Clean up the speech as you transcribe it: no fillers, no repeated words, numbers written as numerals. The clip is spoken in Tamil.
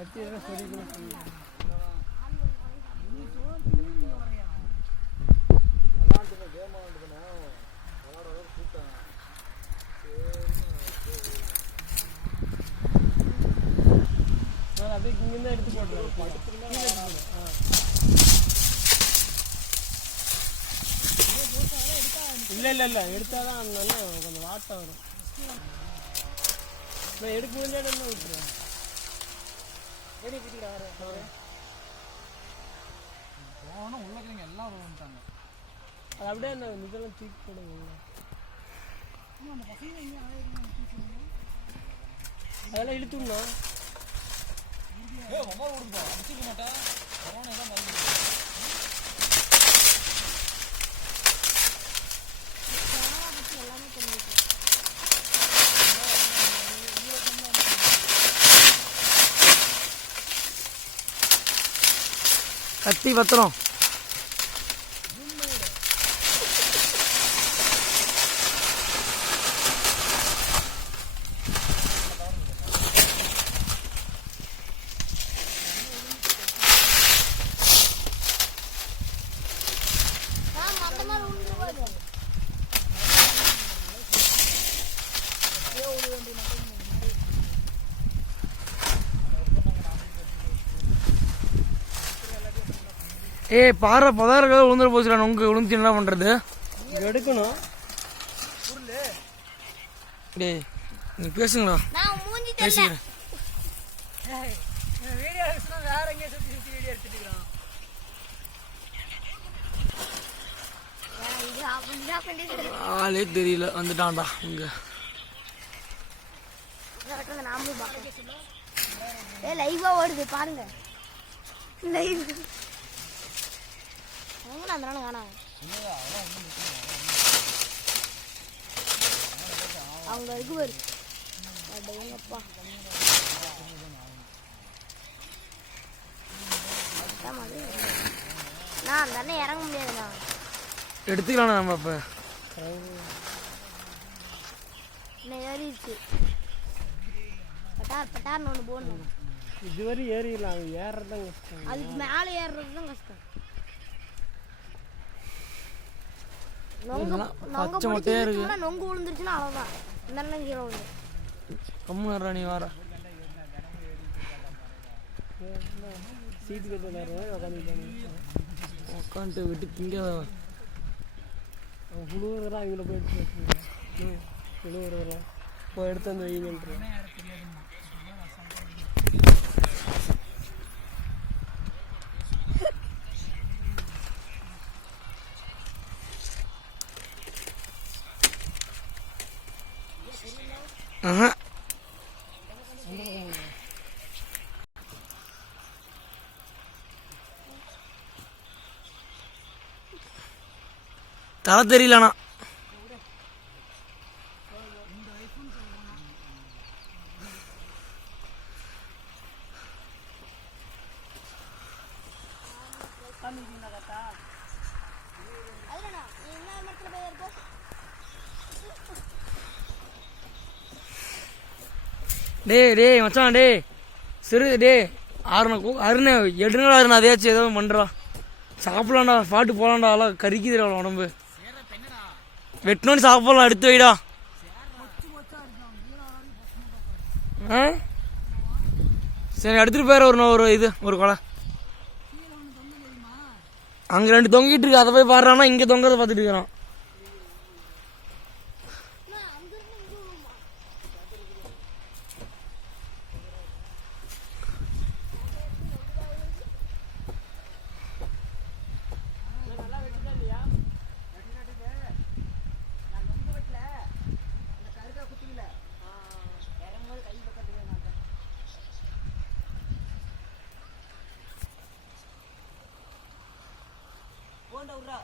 அப்படியே இங்கிருந்து எடுத்து போட்டுருவேன். இல்லை எடுத்தாதான் நல்லா கொஞ்சம் வாட்டம் வரும். நான் எடுக்க முடிஞ்ச இடம் தான் விட்டுருவேன். போனோம் உள்ளக்கிறீங்க எல்லாம் வந்துட்டாங்க. அது அப்படியே அந்த இதெல்லாம் தூக்கி போடுங்க. அதெல்லாம் இழுத்துடணும். ரொம்ப ஓடுப்பா அடிச்சிக்க மாட்டேன். கொரோனா தான் மருந்து கத்தி பத்திரம். ஏய் பாறை பதார உளுந்துட போச்சுடா. நொங்கு உளுந்து என்ன பண்றது? எடுக்கணும். டேய் நீ பேசுங்களா? பேசுகிறேன். ஆளே தெரியல வந்துட்டான்டா இங்க. லைவா ஓடுது பாருங்க. லைவ் அவங்க இருக்கு பாரு. நான் அந்த அண்ணன் இறங்க முடியாதுண்ணா. எடுத்துக்கலாம் நம்ம இப்ப. இன்னும் ஏறிடுச்சு. பட்டார் பட்டார்னு ஒன்று போடணும். இதுவரை ஏறிடலாம். அது ஏறுறதுதான் கஷ்டம். அதுக்கு மேலே ஏறுறது தான் கஷ்டம். நொங்கு விழுந்துருச்சுன்னா அவ்வளோதான். இந்த அண்ணன் கீழே விழுந்து கம்முன்னு நீ வர சீட்டு கட்ட உட்காந்துட்டு விட்டு திங்காதவன் புழுவுறதெல்லாம் அவங்கள போய் எடுத்து புழுவுறதெல்லாம் போய் எடுத்து வந்து வைங்கன்ட்டு. தலை தெரியலண்ணா. டேய் மச்சான் டேய் சிறு டேய் அருண எடுங்கடா அருண் அதையாச்சும் ஏதோ பண்ணுறா. சாப்பிடலாம்டா பாட்டு போகலாம்டா. அதெல்லாம் கறிக்குதுடா உடம்பு. வெட்டணும்னு சாப்பிடலாம். எடுத்து வைடா. சரி எடுத்துட்டு போயிட ஒரு இது ஒரு கொலை. அங்கே 2 தொங்கிட்டு இருக்கு. அதை போய் பாடுறான்னா இங்கே தொங்கறதை பார்த்துட்டு இருக்கிறான். போண்டா விட்றா.